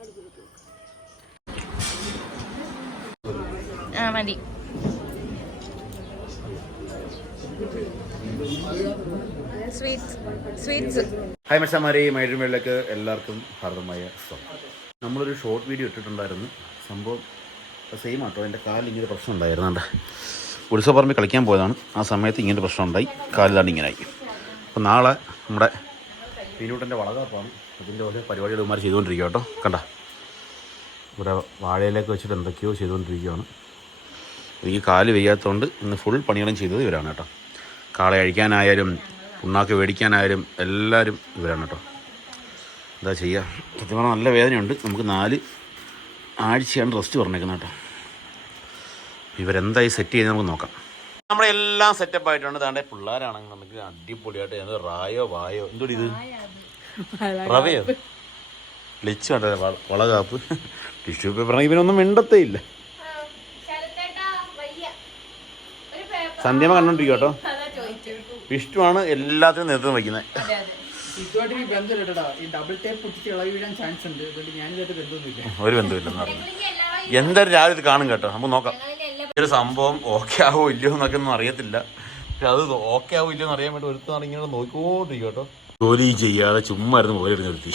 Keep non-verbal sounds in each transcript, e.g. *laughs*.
ആ മതി. ഹായ് മച്ചാമാരെ മൈഡ്രിമേളിലേക്ക് എല്ലാവർക്കും ഹാർദമായ സ്വാഗതം. നമ്മളൊരു ഷോർട്ട് വീഡിയോ ഇട്ടിട്ടുണ്ടായിരുന്നു. സംഭവം സെയിം ആട്ടോ. എന്റെ കാലിൽ ഇങ്ങനെ പ്രശ്നം ഉണ്ടായിരുന്നു. കണ്ട? ഉത്സവപ്പറമ്പിൽ കളിക്കാൻ പോയതാണ്. ആ സമയത്ത് ഇങ്ങനെ പ്രശ്നം ഉണ്ടായി. കാലിലാണ് ആയി അപ്പോൾ നാളെ നമ്മുടെ പീനൂട്ടന്റെ വളകാപ്പാണ്. അതിന്റെ ഓരോ പരിപാടികൾ ഇവന്മാർ ചെയ്തുകൊണ്ടിരിക്കുക കേട്ടോ. കണ്ട? ഇവിടെ വാഴയിലേക്ക് വെച്ചിട്ട് എന്തൊക്കെയോ ചെയ്തുകൊണ്ടിരിക്കുകയാണ് എനിക്ക് കാൽ വയ്യാത്തതുകൊണ്ട് ഇന്ന് ഫുൾ പണികളും ചെയ്തത് ഇവരാണ് കേട്ടോ. കാളെ അഴിക്കാനായാലും പുണ്ണാക്ക് മേടിക്കാനായാലും എല്ലാവരും ഇവരാണ് കേട്ടോ. എന്താ ചെയ്യുക സത്യം പറഞ്ഞാൽ നല്ല വേദനയുണ്ട്. നമുക്ക് നാല് ആഴ്ചയാണ് റെസ്റ്റ് പറഞ്ഞേക്കുന്നത് കേട്ടോ. ഇവരെന്തായി സെറ്റ് ചെയ്ത് നമുക്ക് നോക്കാം. നമ്മുടെ എല്ലാം സെറ്റപ്പ് ആയിട്ടുണ്ട്. താണ്ടെ പിള്ളേരാണെങ്കിൽ നമുക്ക് അടിപൊളിയായിട്ട് എന്ത് റായോ വായോ എന്തോടി ഇത്? റവയോ? ലിച്ച് കണ്ടത് വളകാപ്പ് ടിഷ്യൂ പേപ്പർ ഇവനൊന്നും മിണ്ടത്തേ ഇല്ല സന്ധ്യമ കണ്ടോണ്ടിരിക്കും കേട്ടോ വിഷ്ണുവാണ് എല്ലാത്തിനും നേതൃത്വം വയ്ക്കുന്നത് ഒരു ബന്ധമില്ലെന്ന് പറഞ്ഞു. എന്തായാലും രാവിലെ ഇത് കാണും കേട്ടോ. നമുക്ക് നോക്കാം. ഒരു സംഭവം ഓക്കെ ആവോ ഇല്ലയോ എന്നൊക്കെ ഒന്നും അറിയത്തില്ല. പക്ഷെ അത് ഓക്കെ ആവോ ഇല്ലയോ എന്ന് അറിയാൻ വേണ്ടി ഒരുത്താണ് ഇങ്ങനെ നോക്കിക്കൊണ്ടിരിക്കും കേട്ടോ. ജോലി ചെയ്യാതെ ചുമ്മാ ഇരുന്ന് നിർത്തി.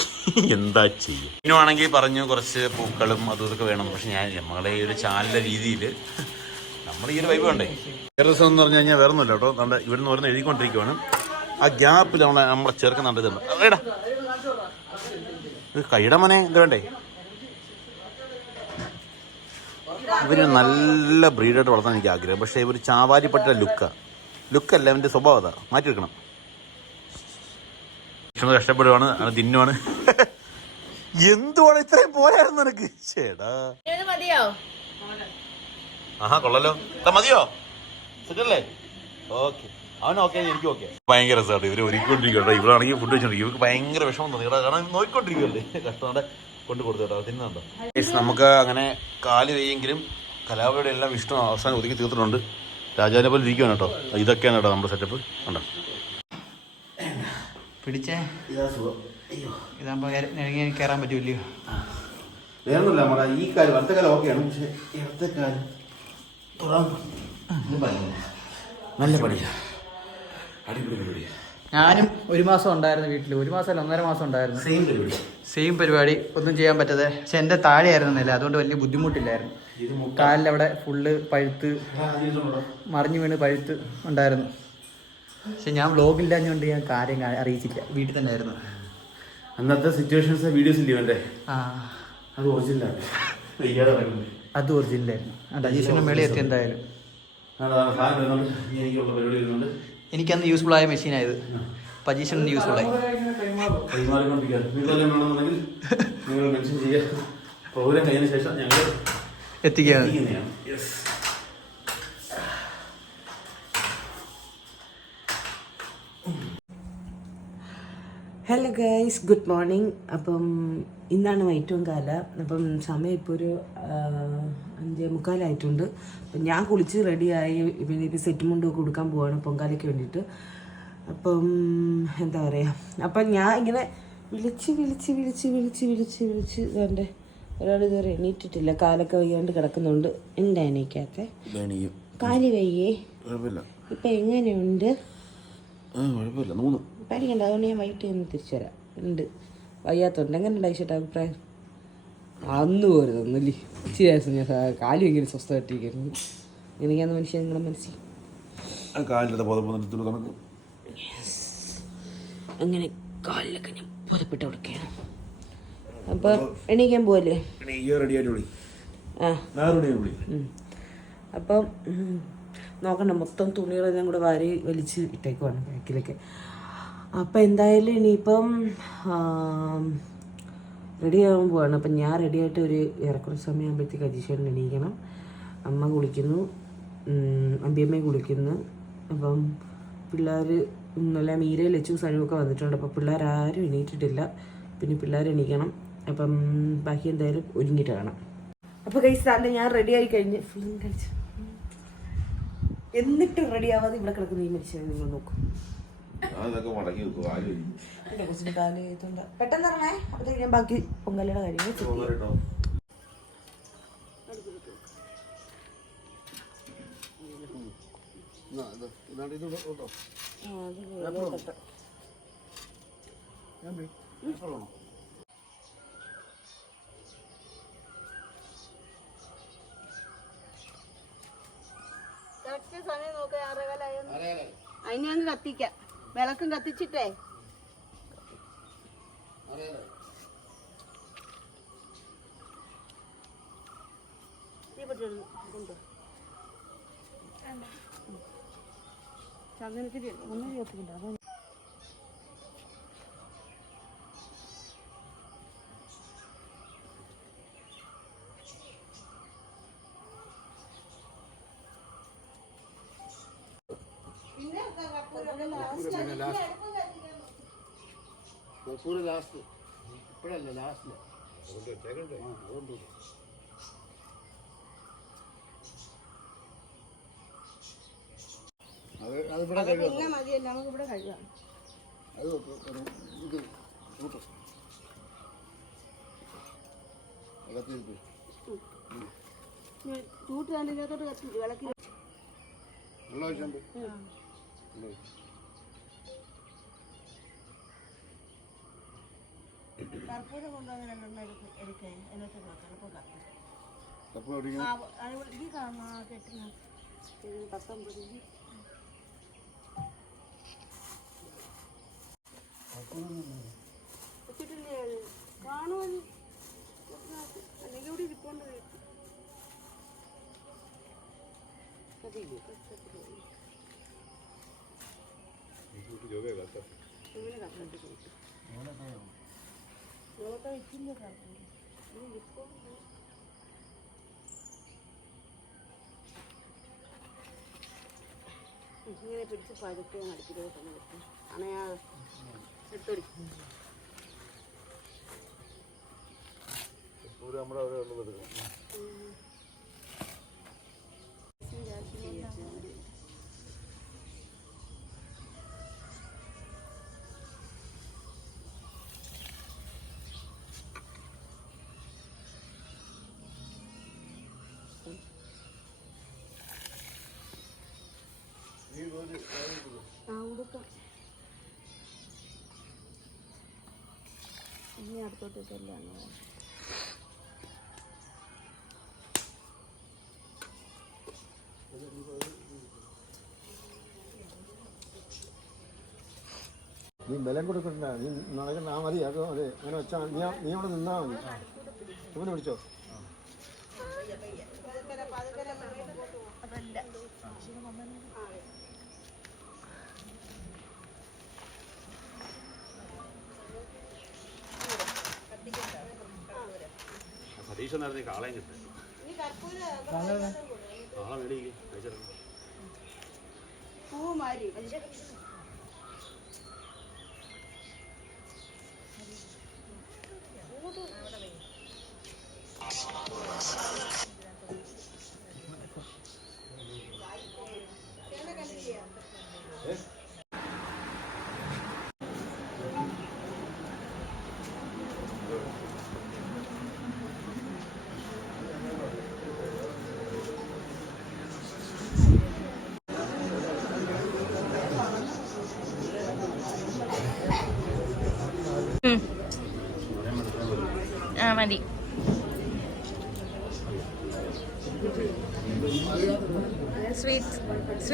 എന്താ ചെയ്യും? ഇനുവാണെങ്കിൽ പറഞ്ഞു കുറച്ച് പൂക്കളും അതും ഇതൊക്കെ വേണം പക്ഷെ ഞാൻ നമ്മളെ ഈ ഒരു ചാനലിന്റെ രീതിയിൽ നമ്മൾ ഈ ഒരു വൈബ് വേണ്ടേ വേറെ ദിവസം എന്ന് പറഞ്ഞു കഴിഞ്ഞാൽ വേറെ ഒന്നുമില്ല കേട്ടോ. നമ്മുടെ ഇവിടെ നിന്ന് ഓരോന്ന് എഴുതിക്കൊണ്ടിരിക്കുവാണ്. ആ ഗ്യാപ്പിൽ നമ്മളെ നമ്മളെ ചേർക്കുന്നുണ്ട് അതേടാ ഇത് കൈയുടെ മനെ ഇത് വേണ്ടേ? ഇവർ നല്ല ബ്രീഡായിട്ട് വളർത്താൻ എനിക്ക് ആഗ്രഹം. പക്ഷേ ഇവർ ചാവാരിപ്പെട്ട ലുക്ക. ലുക്കല്ല അവന്റെ സ്വഭാവത മാറ്റി മാറ്റിയെടുക്കണം. വിഷ്ണു കഷ്ടപ്പെടുവാണ് അങ്ങനെ തിന്നുവാണ്. *laughs* എന്തുവാണ് ഇത്രയും പോരായിരുന്നു നിനക്ക്? ചേടാ. മതിയോ? ആഹാ കൊള്ളല്ലോ മതിയോ? സുഖല്ലേ ഓക്കെ. അവൻ ഓക്കെ എനിക്ക് ഓക്കെ. ഭയങ്കര രസമായിട്ട് ഇവർ ഒരുക്കൊണ്ടിരിക്കട്ടോ ഇവരാണെങ്കിൽ ഫുഡ് വെച്ചോണ്ടിരിക്കും ഇവർക്ക് ഭയങ്കര വിഷമം തോന്നി. ഇവിടെ കാരണം നോക്കിക്കൊണ്ടിരിക്കുമല്ലേ കഷ്ടോടെ കൊണ്ട് കൊടുത്തു കേട്ടോ തിന്നുണ്ടോ? നമുക്ക് അങ്ങനെ കാൽ വെയ്യെങ്കിലും കലാപയുടെ എല്ലാം ഇഷ്ടം അവസാനം ഒതുക്കി തീർത്തിട്ടുണ്ട്. രാജാവിനെ പോലെ ഇരിക്കുകയാണ് കേട്ടോ. ഇതൊക്കെയാണ് കേട്ടോ നമ്മുടെ സെറ്റപ്പ് ഉണ്ടോ പിടിച്ചേ. ഇതാ സുഖം. അയ്യോ. ഇതാകുമ്പോ ഇറങ്ങി കയറാൻ പറ്റൂല്ലയോ? വേറൊന്നുമില്ല നമ്മുടെ ഈ കാര്യം അടുത്ത കാലം ഓക്കെയാണ് പക്ഷെ ഇടത്തെ കാലം തുറന്നു. നല്ല പണിയാ അടിപൊളി ഞാനും ഒരു മാസം ഉണ്ടായിരുന്നു വീട്ടിൽ ഒരു മാസം അല്ല ഒന്നര മാസം ഉണ്ടായിരുന്നു. സെയിം പരിപാടി. സെയിം പരിപാടി. ഒന്നും ചെയ്യാൻ പറ്റാതെ. പക്ഷെ എന്റെ താഴെയായിരുന്നു നില. അതുകൊണ്ട് വലിയ ബുദ്ധിമുട്ടില്ലായിരുന്നു. കാലിൽ അവിടെ ഫുള്ള് പഴുത്ത് മറിഞ്ഞു വീണ് പഴുത്ത് ഉണ്ടായിരുന്നു. പക്ഷെ ഞാൻ വ്ലോഗില്ലാഞ്ഞുകൊണ്ട് ഞാൻ കാര്യം അറിയിച്ചില്ല. വീട്ടിൽ തന്നെ ആയിരുന്നു അന്നത്തെ സിറ്റുവേഷൻസ് വീഡിയോസ് ഇല്ലേ അവന്റെ ആ. അത് ഒറിജിനലാണ് നടക്കുന്നത് അത് ഒറിജിനൽ ആയിരുന്നു. ഡജീഷന്റെ മേളിൽ എത്തി എന്തായാലും. എനിക്ക് അന്ന് യൂസ്ഫുൾ ആയ മെഷീൻ ആയത്. പജീഷൻ യൂസ്ഫുൾ ആയി. കൈമാറിക്കൊണ്ടിരിക്കുകയാണ്. ഗൈസ് ഗുഡ് മോർണിംഗ് അപ്പം ഇന്നാണ് വൈറ്റവും കാല. അപ്പം സമയം ഇപ്പോൾ ഒരു അഞ്ചേ മുക്കാലായിട്ടുണ്ട് അപ്പം ഞാൻ കുളിച്ച് റെഡിയായി പിന്നെ ഇത് സെറ്റ് മുണ്ട് കൊടുക്കാൻ പോവാണ് പൊങ്കാലയ്ക്ക് വേണ്ടിയിട്ട്. അപ്പം എന്താ പറയുക അപ്പം ഞാൻ ഇങ്ങനെ വിളിച്ച് വിളിച്ച് വിളിച്ച് വിളിച്ച് വിളിച്ച് വിളിച്ച് വേണ്ടേ ഒരാൾ ഇതുവരെ എണീറ്റിട്ടില്ല. കാലൊക്കെ വയ്യാണ്ട് കിടക്കുന്നുണ്ട്. എന്താ എണീക്കാത്ത? കാലി വയ്യേ? ഇപ്പം എങ്ങനെയുണ്ട്? ആ കുഴപ്പമില്ല. മൂന്ന് പേടിക്കണ്ട അതുകൊണ്ട് ഞാൻ വൈകിട്ട് ഒന്ന് തിരിച്ചു വരാം. ഉണ്ട്. വയ്യാത്തോണ്ട്. എങ്ങനെ ഉണ്ടായി ചേട്ടാ അഭിപ്രായം? അന്ന് ഇച്ചിരി ദിവസം ഞാൻ സ- കാലും ഇങ്ങനെ സ്വസ്ഥമായിട്ടിരിക്കുന്നു. എനിക്കാന്ന് മനുഷ്യൻ നിങ്ങളെ മനസ്സിൽ. അങ്ങനെ കാലിലൊക്കെ ഞാൻ പുതപ്പെട്ട് കൊടുക്കുകയാണ്. അപ്പൊ എണീക്കാൻ പോവല്ലേ? ആ. അപ്പം നോക്കണ്ട മൊത്തം തുണികളെല്ലാം കൂടെ വാരി വലിച്ച് ഇട്ടേക്കുവാണ് ബാക്കിലേക്ക്. അപ്പം എന്തായാലും ഇനിയിപ്പം റെഡി ആകാൻ പോവാണ്. അപ്പം ഞാൻ റെഡി ആയിട്ട് ഒരു ഏറെക്കുറെ സമയമാകുമ്പോഴത്തേക്ക് അജീഷേട്ടൻ എണീക്കണം. അമ്മ കുളിക്കുന്നു. അമ്പിയമ്മയും കുളിക്കുന്നു. അപ്പം പിള്ളേർ ഇന്നലെ മീരയിൽ ലച്ചു സനുവൊക്കെ വന്നിട്ടുണ്ട്. അപ്പോൾ പിള്ളേരാരും എണീറ്റിട്ടില്ല. പിന്നെ പിള്ളേർ എണീക്കണം. അപ്പം ബാക്കി എന്തായാലും ഒരുങ്ങിയിട്ട് കാണാം. അപ്പോൾ കൈസ് സാറിന്റെ ഞാൻ റെഡി ആയി കഴിഞ്ഞ്. ഫുള്ളും കഴിച്ചു. എന്നിട്ട് റെഡി ആവാതെ ഇവിടെ കിടക്കുന്ന ഈ മനുഷ്യനെ നിങ്ങൾ നോക്കും. അതൊക്കെ മടക്കി വെക്കും ആരും ഇല്ല, കൊച്ചിന് കാൽ ഇതുണ്ട്. പെട്ടെന്ന് ഇറങ്ങേ അപ്പോഴത്തേക്ക് ഞാൻ ബാക്കി പൊങ്കലയുടെ കാര്യങ്ങൾ. കേട്ടോ തട്ട്. അതിനെ അങ്ങ് കത്തിക്കാം. വിളക്കും കത്തിച്ചിട്ടേ. ചന്ദനത്തിരി ഒന്നും കത്തിക്കണ്ട അതാ കർപ്പൂര ലാസ്റ്റ് ഇപ്പോഴല്ല ലാസ്റ്റ് അത് അതിവിടെ കഴിയും പിന്നെ മതിയല്ല നമുക്ക് ഇവിടെ കഴിയാം അത് ഇത് കൂട്ടും. അകത്തിരിക്കും ചൂട്ട് അതിനകത്തോട്ട് കത്തി വിളക്കി വെള്ളം ഒഴിച്ചുണ്ട്. കർപ്പൂരം കൊണ്ടുവന്ന് രണ്ടെണ്ണം എടുക്ക് എടുക്കേ എന്നിട്ട് എളുപ്പം അപ്പോൾ കർപ്പൂരം ഒഴിക്കും ആ അതുപോലെ ഈ കാണുന്ന ആ കെട്ടിന് ഇത് പത്തൊമ്പത് വെച്ചിട്ടില്ലേ അത്? അല്ലെങ്കിൽ ഇവിടെ ഇരിപ്പുണ്ട് വീട്ടിൽ. മതിയില്ലേ? ഇങ്ങനെ കത്തിട്ട് കൊടുത്തു. ഇവളൊക്കെ വെച്ചില്ല ഇരിപ്പുണ്ട്. ഇങ്ങനെ പിടിച്ച് പതുക്കെ അടുപ്പിലോട്ടൊന്ന് വെക്കും അണയാതെ എടുത്തോടി നമ്മുടെ അവിടെ ഉള്ളത് എടുക്കണം. ഇനി അടുത്തോട്ട് ചെല്ലാണ് നീ ബലം കൊടുക്കണ്ട. നീ നടക്കുന്ന ആ മതി. അതോ അതെ അങ്ങനെ വെച്ചാൽ നീ നീ അവിടെ നിന്നാ മതി. ഇവനെ വിളിച്ചോ സതീഷ് നേരത്തെ കാളയും കിട്ടും. കാള മേടിക്കും കഴിച്ചിറങ്ങും പൂ മാരി ആ മതി സ്വീറ്റ്സ്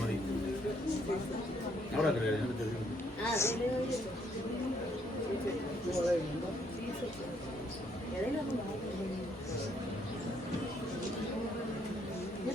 മതി ഇനി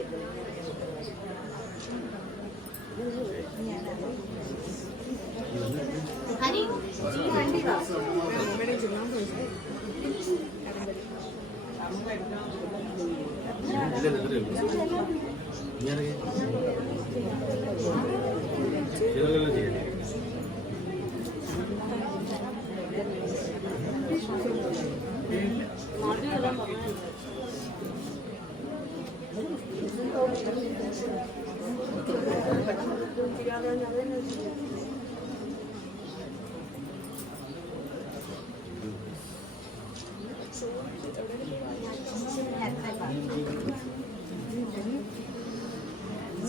ഉണ്ടോ? എനിക്കുണ്ടോ ഞാൻ കുട്ടികളുണ്ട്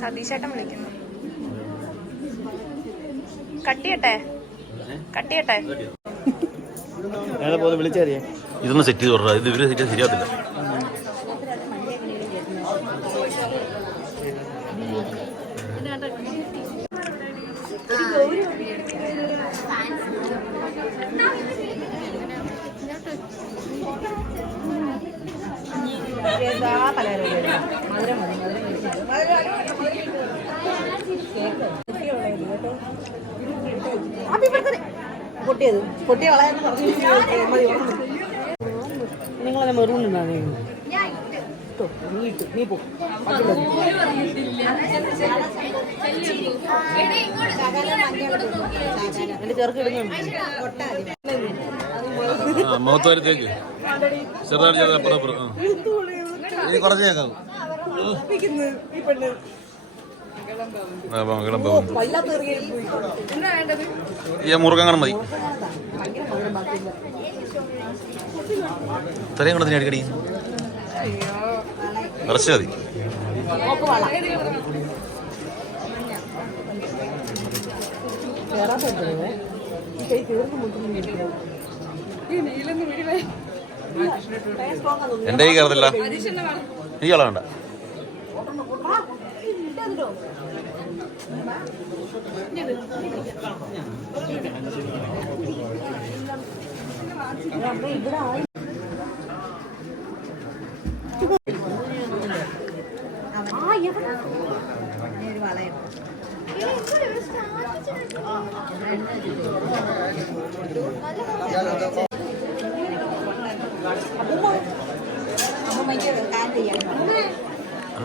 സതീശേട്ടൻ വിളിക്കുന്നു. കട്ടിയട്ടെ? കട്ടിയട്ടെ? വിളിച്ചറിയേ ഇതൊന്ന് സെറ്റ് ചെയ്ത് ഇത് ഇവർ സെറ്റ് പൊട്ടിയത്. പൊട്ടിയ വളയെന്ന് പറഞ്ഞു നിങ്ങളെ മെറൂൺ ഉണ്ടാകും നീ ഇട്ടു. നീ പോ. എന്റെ ചെറുക്ക് ഇടുന്നുണ്ട്. മുഖത്തോരത്തേക്ക് ചെറുതായിട്ട് ചെറുതായി അപ്പുറം കുറച്ച് ഈ മുറുകങ്ങനെ മതി. ഇത്രയും കൂടെ തന്നെ അടിക്കടി. കുറച്ച് മതി. ഈ പറ്റുന്നത് തീർന്നു എന്റെ കൈ കയറത്തില്ല എനിക്ക് കളയണ്ട അമ്മോടെ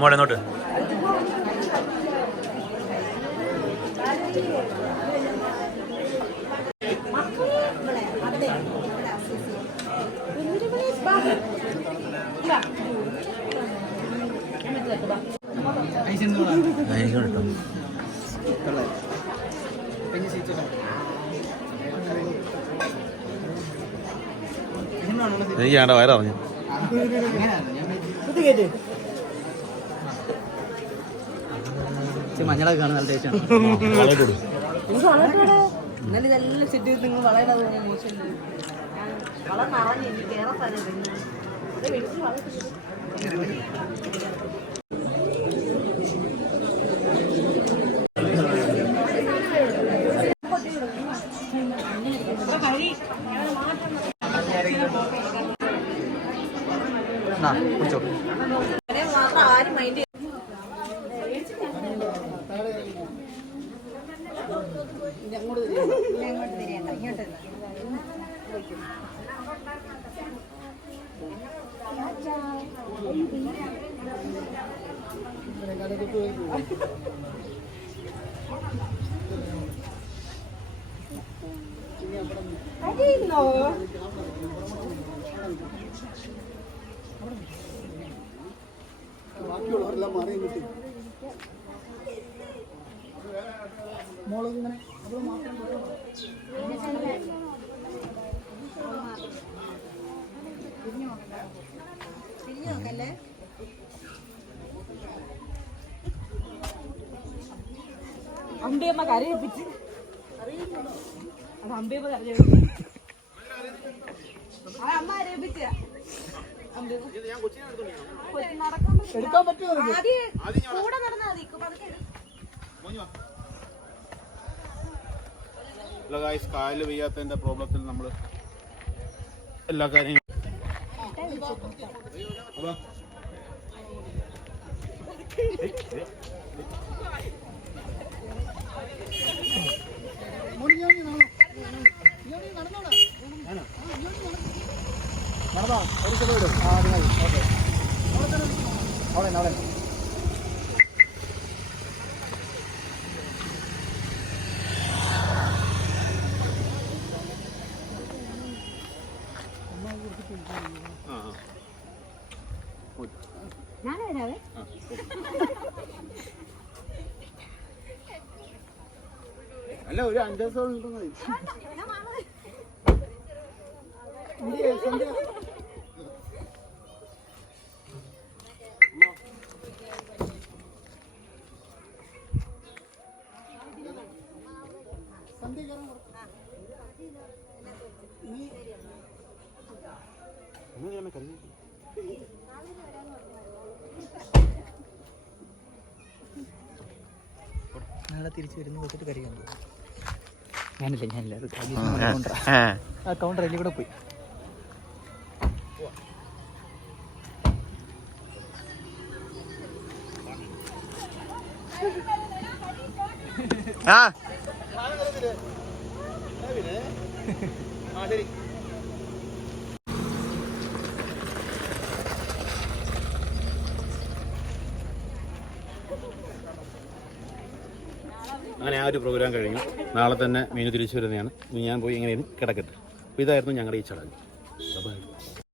ഇങ്ങോട്ട് നോട്ട് എനിക്ക് വേണ്ട വയററിഞ്ഞു. മഞ്ഞളൊക്കെ കാണാൻ നല്ല ടേസ്റ്റാണ് എന്നാലും ഇതെല്ലാം സെറ്റ് ചെയ്ത് നിങ്ങൾ വളയിടാതെ വളം നിറഞ്ഞു കയറാൻ സ്ഥലമില്ല അവിടെ ബാക്കിയുള്ളവരെല്ലാം മാറി കിട്ടി മോളിങ്ങനെ അമ്പിയമ്മ കരയിപ്പിച്ച്. അത് അമ്പിയമ്മ കരയിപ്പിച്ച് അത് അമ്മ കരയിപ്പിച്ച എടുക്കാൻ പറ്റുമോ കൂടെ നടന്നാ മതി. പതുക്കെ പ്രോബ്ലത്തിൽ നമ്മൾ എല്ലാ കാര്യങ്ങളും അതാ. നടന്നോ ഒരു കിലോ ഇടും ആ അത് മതി ഓക്കെ അവിടെ അവിടെ ആ, ആ. ഞാൻ വരാവേ അല്ല ഒരു അഞ്ച് ദിവസം. നാളെ തിരിച്ചു വരുന്ന വെച്ചിട്ട് കറി ഞാനില്ല ഞാനില്ല. അത് കൗണ്ടർ ആ കൗണ്ടർ അതിൽ കൂടെ പോയി. ആ. അങ്ങനെ ആ ഒരു പ്രോഗ്രാം കഴിഞ്ഞു. നാളെ തന്നെ മീനു തിരിച്ചു വരുന്നതാണ്. ഞാൻ പോയി ഇങ്ങനെ കിടക്കട്ടെ. അപ്പോൾ ഇതായിരുന്നു ഞങ്ങളുടെ ഈ ചടങ്ങ്.